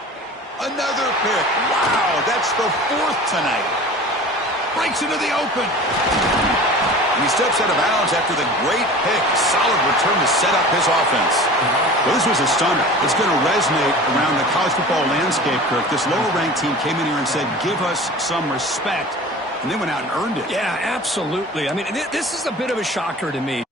Another pick. Wow, that's the 4th tonight. Breaks into the open. And he steps out of bounds after the great pick. Solid return to set up his offense. Well, this was a stunner. It's going to resonate around the college football landscape, Kirk. This lower-ranked team came in here and said, give us some respect. And they went out and earned it. Yeah, absolutely. I mean, this is a bit of a shocker to me.